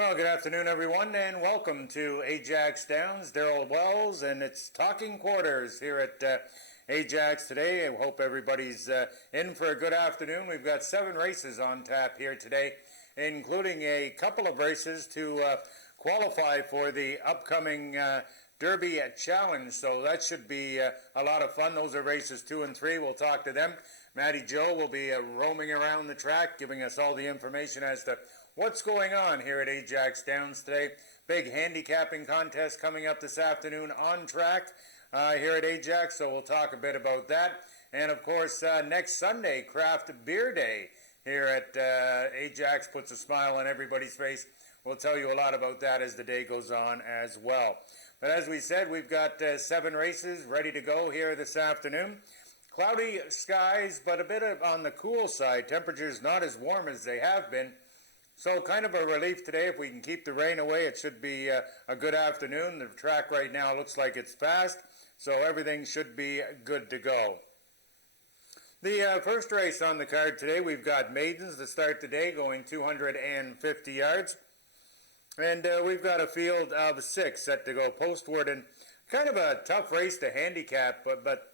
Well, good afternoon, everyone, and welcome to Ajax Downs. Daryl Wells, and it's Talking Quarters here at Ajax today. I hope everybody's in for a good afternoon. We've got 7 races on tap here today, including a couple of races to qualify for the upcoming Derby Challenge, so that should be a lot of fun. Those are races 2 and 3. We'll talk to them. Matty Joe will be roaming around the track, giving us all the information as to what's going on here at Ajax Downs today. Big handicapping contest coming up this afternoon on track here at Ajax, so we'll talk a bit about that. And of course, next Sunday, Craft Beer Day here at Ajax puts a smile on everybody's face. We'll tell you a lot about that as the day goes on as well. But as we said, we've got 7 races ready to go here this afternoon. Cloudy skies, but a bit on the cool side. Temperatures not as warm as they have been. So kind of a relief today. If we can keep the rain away, it should be a good afternoon. The track right now looks like it's fast, so everything should be good to go. The first race on the card today, we've got maidens to start the day going 250 yards. And we've got a field of 6 set to go postward, and kind of a tough race to handicap, but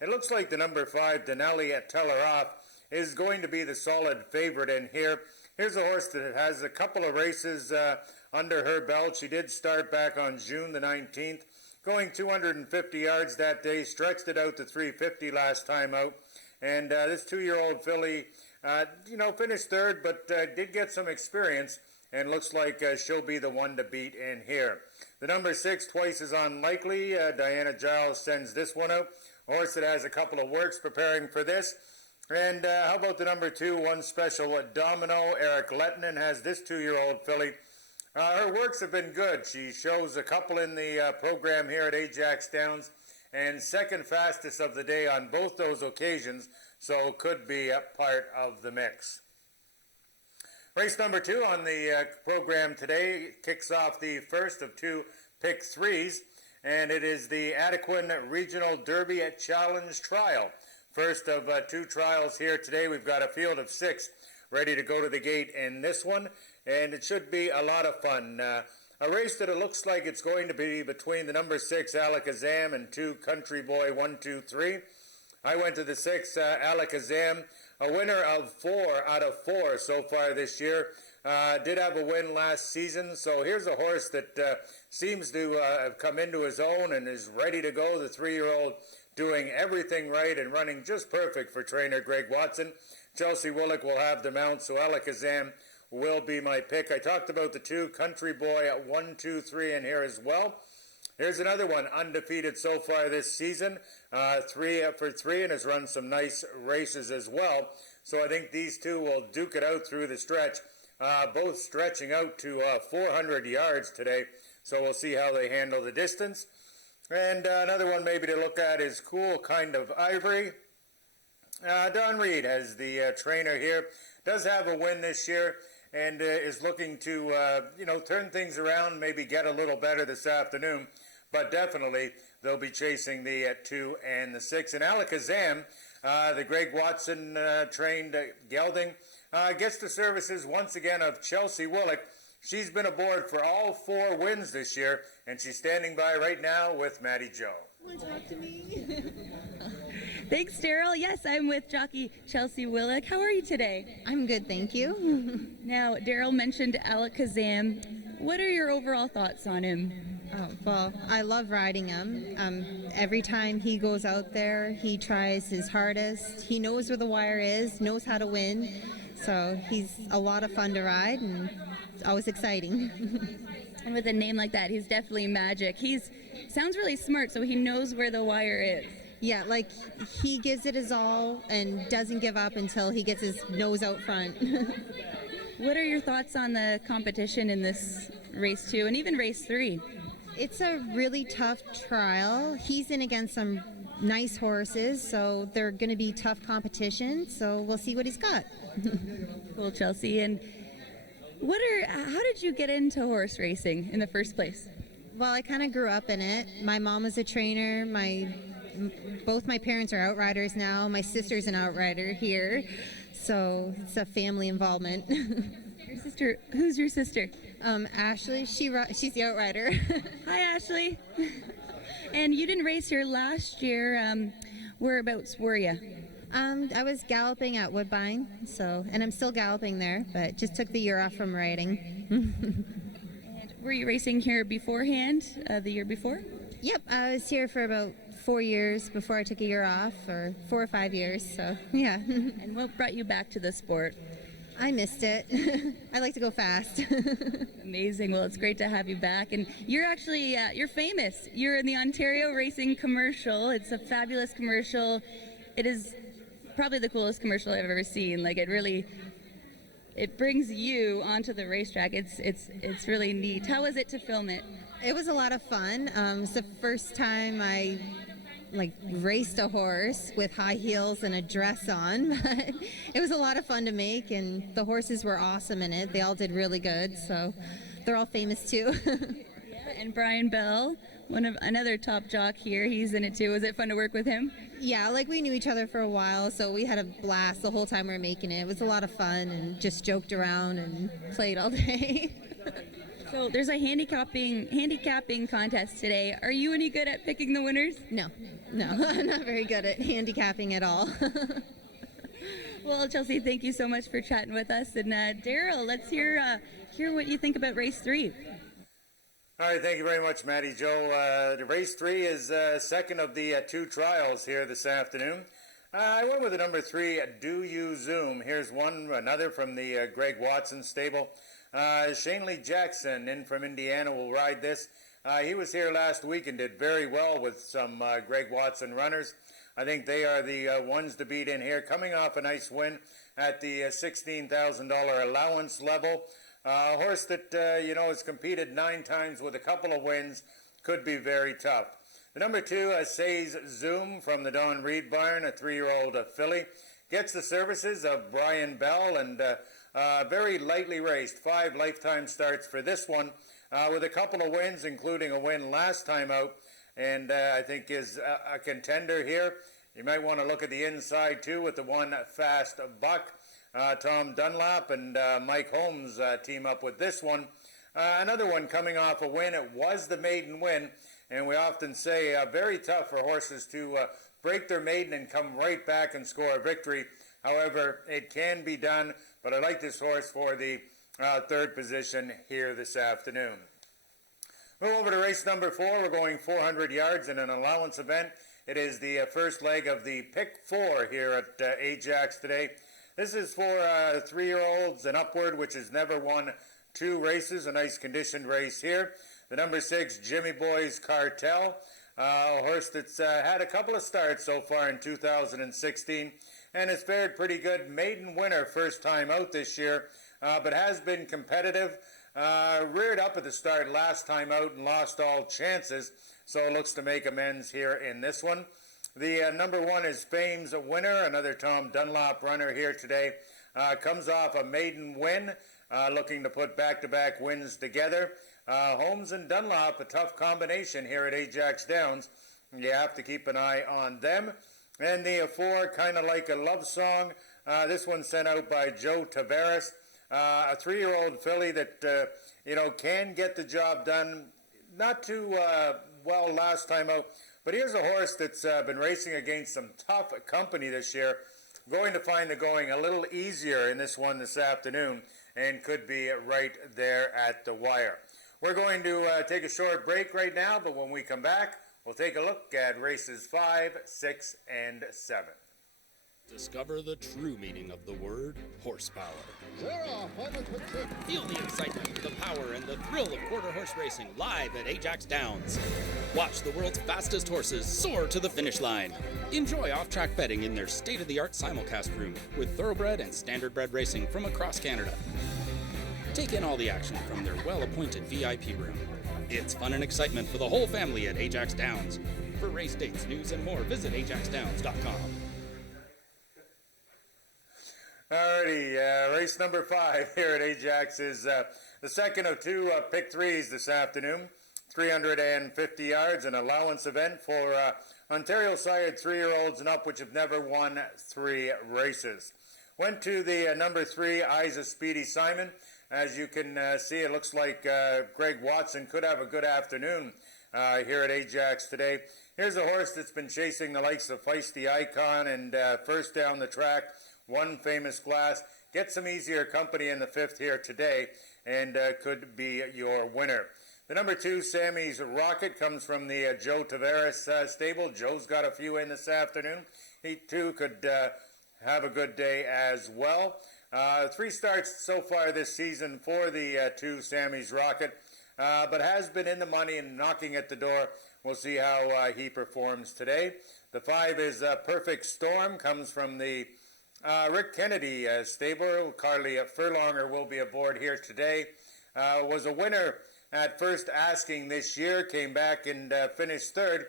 it looks like the number 5, Denali at Teller Off, is going to be the solid favorite in here. Here's a horse that has a couple of races under her belt. She did start back on June the 19th, going 250 yards that day, stretched it out to 350 last time out. And this 2-year-old filly, finished third, but did get some experience, and looks like she'll be the one to beat in here. The number 6, Twice as Unlikely, Diana Giles sends this one out. A horse that has a couple of works preparing for this. And how about the number 2, One Special Domino? Eric Lettinen has this 2-year-old filly. Her works have been good. She shows a couple in the program here at Ajax Downs, and second fastest of the day on both those occasions, so could be a part of the mix. Race number 2 on the program today kicks off the first of 2 pick 3s, and it is the Adequan Regional Derby at Challenge Trial. First of 2 trials here today. We've got a field of 6 ready to go to the gate in this one, and it should be a lot of fun. A race that it looks like it's going to be between the number 6, Alakazam, and 2, Country Boy 123. I went to the 6, Alakazam, a winner of 4 out of 4 so far this year. Did have a win last season, so here's a horse that seems to have come into his own and is ready to go. The 3-year-old doing everything right and running just perfect for trainer Greg Watson. Chelsea Willick will have the mount, so Alakazam will be my pick. I talked about the 2, Country Boy at 123 in here as well. Here's another one, undefeated so far this season, 3 for 3, and has run some nice races as well. So I think these 2 will duke it out through the stretch, both stretching out to 400 yards today. So we'll see how they handle the distance. And another one maybe to look at is Cool Kind of Ivory. Don Reed has the trainer here, does have a win this year, and is looking to turn things around, maybe get a little better this afternoon. But definitely they'll be chasing the 2 and the 6. And Alakazam, the Greg Watson trained gelding, gets the services once again of Chelsea Willick. She's been aboard for all 4 wins this year, and she's standing by right now with Matty Joe. Want to talk to me? Thanks, Daryl. Yes, I'm with jockey Chelsea Willick. How are you today? I'm good, thank you. Now, Daryl mentioned Alakazam. What are your overall thoughts on him? Oh, well, I love riding him. Every time he goes out there, he tries his hardest. He knows where the wire is, knows how to win. So he's a lot of fun to ride, and it's always exciting. And with a name like that, he's definitely magic. He's sounds really smart, so he knows where the wire is. Yeah, like he gives it his all and doesn't give up until he gets his nose out front. What are your thoughts on the competition in this race 2 and even race 3? It's a really tough trial. He's in against some nice horses, so they're going to be tough competition. So we'll see what he's got. Cool, Chelsea. And how did you get into horse racing in the first place? Well, I kind of grew up in it. My mom was a trainer. Both my parents are outriders now. My sister's an outrider here, so it's a family involvement. Your sister sister? Who's your sister? Ashley, she's the outrider. Hi, Ashley. And you didn't race here last year. Whereabouts were you? I was galloping at Woodbine, and I'm still galloping there, but just took the year off from riding. And were you racing here beforehand, the year before? Yep, I was here for about 4 years before I took a year off, or 4 or 5 years, so yeah. And what brought you back to the sport? I missed it. I like to go fast. Amazing. Well, it's great to have you back. And you're actually, you're famous. You're in the Ontario Racing commercial. It's a fabulous commercial. It is probably the coolest commercial I've ever seen. Like, it brings you onto the racetrack. It's really neat. How was it to film it? It was a lot of fun. It's the first time I raced a horse with high heels and a dress on. But it was a lot of fun to make, and the horses were awesome in it. They all did really good, so they're all famous too. Yeah, and Brian Bell, another top jock here, he's in it too. Was it fun to work with him? Yeah, we knew each other for a while, so we had a blast the whole time we were making it. It was a lot of fun and just joked around and played all day. So there's a handicapping contest today. Are you any good at picking the winners? No, I'm not very good at handicapping at all. Well, Chelsea, thank you so much for chatting with us. And Daryl, let's hear what you think about race 3. All right, thank you very much, Matty Joe. The race 3 is second of the 2 trials here this afternoon. I went with the number 3, Do You Zoom. Here's another from the Greg Watson stable. Shanley Jackson in from Indiana will ride this. He was here last week and did very well with some Greg Watson runners. I think they are the ones to beat in here. Coming off a nice win at the $16,000 allowance level. A horse that, has competed 9 times with a couple of wins. Could be very tough. The number 2, Says Zoom from the Don Reed barn, a 3-year-old filly. Gets the services of Brian Bell and very lightly raced. 5 lifetime starts for this one with a couple of wins, including a win last time out. And I think is a contender here. You might want to look at the inside too with the one Fast Buck. Tom Dunlap and Mike Holmes team up with this one. Another one coming off a win. It was the maiden win. And we often say very tough for horses to break their maiden and come right back and score a victory. However, it can be done. But I like this horse for the 3rd position here this afternoon. Move over to race number 4. We're going 400 yards in an allowance event. It is the first leg of the Pick 4 here at Ajax today. This is for 3-year-olds and upward, which has never won 2 races. A nice conditioned race here. The number 6, Jimmy Boy's Cartel. A horse that's had a couple of starts so far in 2016 and has fared pretty good. Maiden winner first time out this year, but has been competitive. Reared up at the start last time out and lost all chances, so it looks to make amends here in this one. The number 1 is Fame's winner, another Tom Dunlop runner here today. Comes off a maiden win, looking to put back-to-back wins together. Holmes and Dunlop, a tough combination here at Ajax Downs. You have to keep an eye on them. And the 4, kind of like a love song. This one sent out by Joe Tavares, a 3-year-old filly that, can get the job done. Not too well last time out. But here's a horse that's been racing against some tough company this year. Going to find the going a little easier in this one this afternoon and could be right there at the wire. We're going to take a short break right now, but when we come back, we'll take a look at races 5, 6, and 7. Discover the true meaning of the word horsepower. Feel the excitement, the power, and the thrill of quarter horse racing live at Ajax Downs. Watch the world's fastest horses soar to the finish line. Enjoy off-track betting in their state-of-the-art simulcast room with thoroughbred and standardbred racing from across Canada. Take in all the action from their well-appointed VIP room. It's fun and excitement for the whole family at Ajax Downs. For race dates, news, and more, visit ajaxdowns.com. Alrighty, race number 5 here at Ajax is the second of 2 pick 3s this afternoon. 350 yards, an allowance event for Ontario-sired 3-year-olds and up, which have never won 3 races. Went to the number 3, Eyes of Speedy Simon. As you can see, it looks like Greg Watson could have a good afternoon here at Ajax today. Here's a horse that's been chasing the likes of Feisty Icon and First Down the Track, One Famous Glass. Get some easier company in the fifth here today and could be your winner. The number 2, Sammy's Rocket, comes from the Joe Tavares stable. Joe's got a few in this afternoon. He too could have a good day as well. 3 starts so far this season for the 2, Sammy's Rocket, but has been in the money and knocking at the door. We'll see how he performs today. The 5 is Perfect Storm, comes from the Rick Kennedy stable. Carly Furlonger will be aboard here today. Was a winner at First Asking this year, came back and finished third.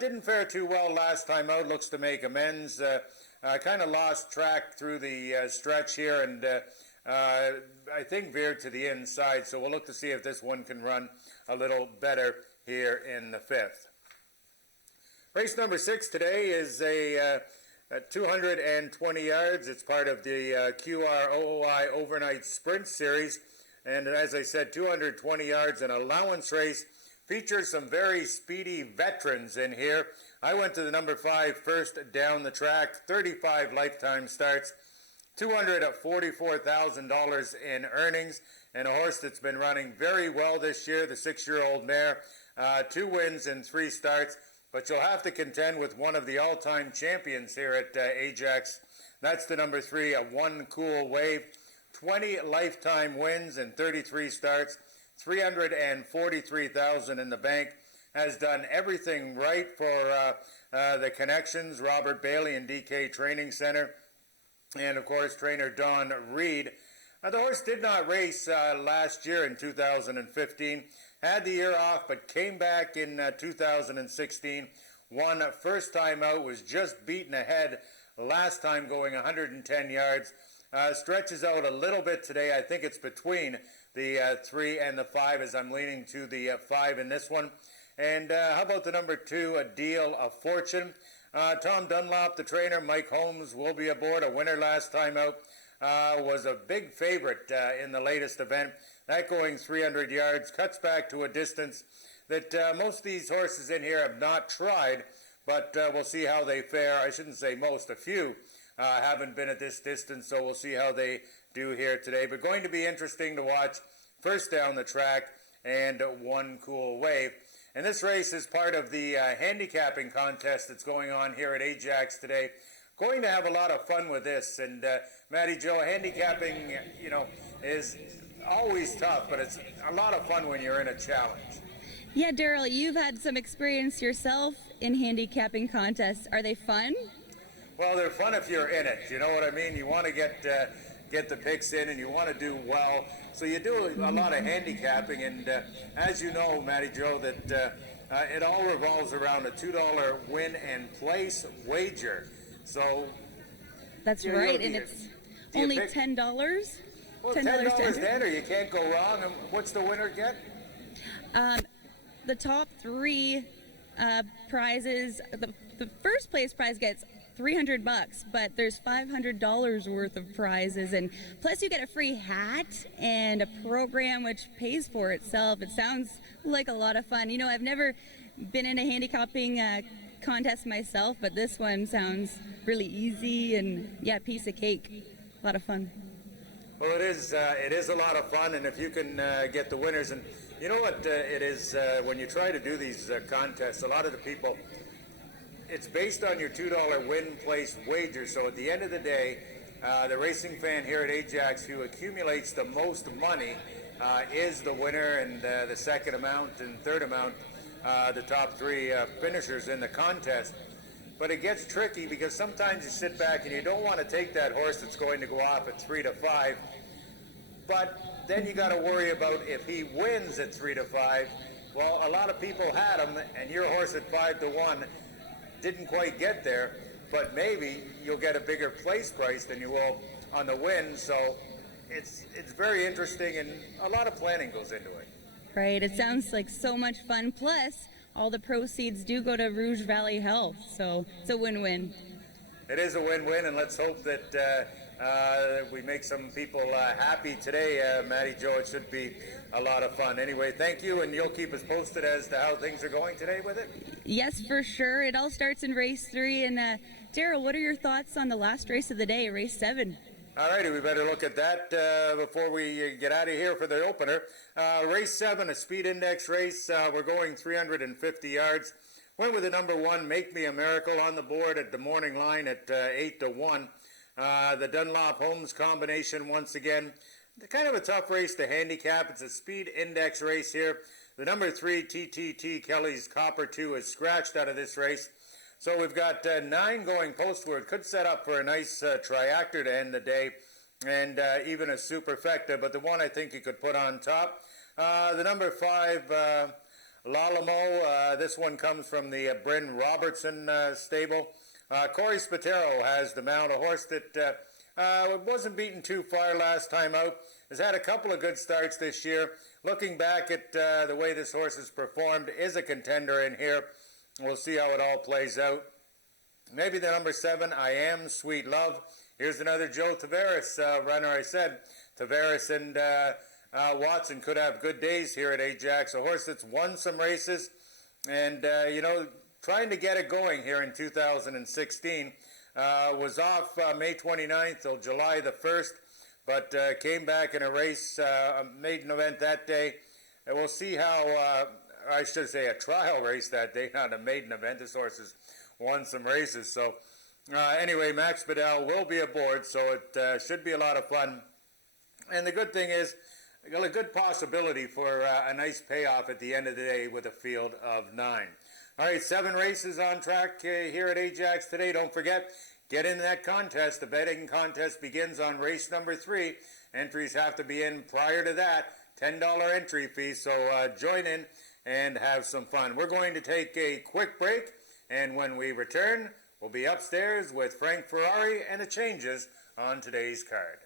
Didn't fare too well last time out, looks to make amends. Kind of lost track through the stretch here and I think veered to the inside, so we'll look to see if this one can run a little better here in the fifth. Race number 6 today is a 220 yards. It's part of the QROOI Overnight Sprint Series. And as I said, 220 yards, an allowance race. Features some very speedy veterans in here. I went to the number 5, First Down the Track, 35 lifetime starts, $244,000 in earnings, and a horse that's been running very well this year, the 6-year-old mare. 2 wins in 3 starts, but you'll have to contend with one of the all-time champions here at Ajax. That's the number 3, One Cool Wave. 20 lifetime wins in 33 starts, $343,000 in the bank. Has done everything right for the connections, Robert Bailey and DK Training Center, and of course trainer Don Reed. The horse did not race last year in 2015, had the year off, but came back in 2016, won first time out, was just beaten ahead last time going 110 yards. Stretches out a little bit today. I think it's between the 3 and the 5 as I'm leaning to the 5 in this one. And how about the number 2, A Deal of Fortune? Tom Dunlop, the trainer, Mike Holmes will be aboard. A winner last time out. Was a big favorite in the latest event. That going 300 yards, cuts back to a distance that most of these horses in here have not tried, but we'll see how they fare. I shouldn't say most, a few haven't been at this distance, so we'll see how they do here today. But going to be interesting to watch First Down the Track and One Cool Wave. And this race is part of the handicapping contest that's going on here at Ajax today. Going to have a lot of fun with this. And Matty Joe, handicapping, is always tough, but it's a lot of fun when you're in a challenge. Yeah, Daryl, you've had some experience yourself in handicapping contests. Are they fun? Well, they're fun if you're in it. You know what I mean? You want to get the picks in and you want to do well. So you do a lot of handicapping. And as you know, Matty Joe, that it all revolves around a $2 win and place wager. So that's right. And it's only $10. Well, $10 to enter. You can't go wrong. And what's the winner get? The top 3 prizes, the first place prize gets $300, but there's $500 worth of prizes, and plus you get a free hat and a program which pays for itself. It sounds like a lot of fun. I've never been in a handicapping contest myself, but this one sounds really easy and piece of cake. A lot of fun. Well, it is a lot of fun, and if you can get the winners, and you know what it is when you try to do these contests, a lot of the people, it's based on your $2 win place wager. So at the end of the day, the racing fan here at Ajax who accumulates the most money is the winner, and the second amount and third amount, the top 3 finishers in the contest. But it gets tricky because sometimes you sit back and you don't want to take that horse that's going to go off at 3 to 5. But then you got to worry about if he wins at 3 to 5. Well, a lot of people had him, and your horse at 5 to 1 didn't quite get there, but maybe you'll get a bigger place price than you will on the win. So it's very interesting, and a lot of planning goes into it. Right. It sounds like so much fun. Plus, all the proceeds do go to Rouge Valley Health, so it's a win-win. It is a win-win, and let's hope that we make some people happy today, Matty Joe. It should be a lot of fun. Anyway, thank you, and you'll keep us posted as to how things are going today with it? Yes, for sure. It all starts in race 3. And Daryl, what are your thoughts on the last race of the day, race 7? All righty, we better look at that before we get out of here for the opener. Race 7, a speed index race. We're going 350 yards. Went with the number 1, Make Me a Miracle, on the board at the morning line at 8-1. The Dunlop Holmes combination once again. Kind of a tough race to handicap. It's a speed index race here. The number 3, TTT Kelly's Copper 2, is scratched out of this race. So we've got 9 going postward. Could set up for a nice triactor to end the day, and even a superfecta. But the one I think you could put on top. The number 5, Lalamo. This one comes from the Bryn Robertson stable. Corey Spatero has the mount, a horse that wasn't beaten too far last time out. Has had a couple of good starts this year. Looking back at the way this horse has performed, is a contender in here. We'll see how it all plays out. Maybe the number 7, I Am Sweet Love. Here's another Joe Tavares runner. I said Tavares and Watson could have good days here at Ajax. A horse that's won some races and, trying to get it going here in 2016. Was off May 29th till July the 1st, but came back in a race, a maiden event that day. And we'll see how... I should say a trial race that day, not a maiden event. This horse has won some races. So anyway, Max Bedell will be aboard, so it should be a lot of fun. And the good thing is, got a good possibility for a nice payoff at the end of the day with a field of 9. All right, 7 races on track here at Ajax today. Don't forget, get in that contest. The betting contest begins on race number 3. Entries have to be in prior to that. $10 entry fee, so join in and have some fun. We're going to take a quick break, and when we return, we'll be upstairs with Frank Ferrari and the changes on today's card.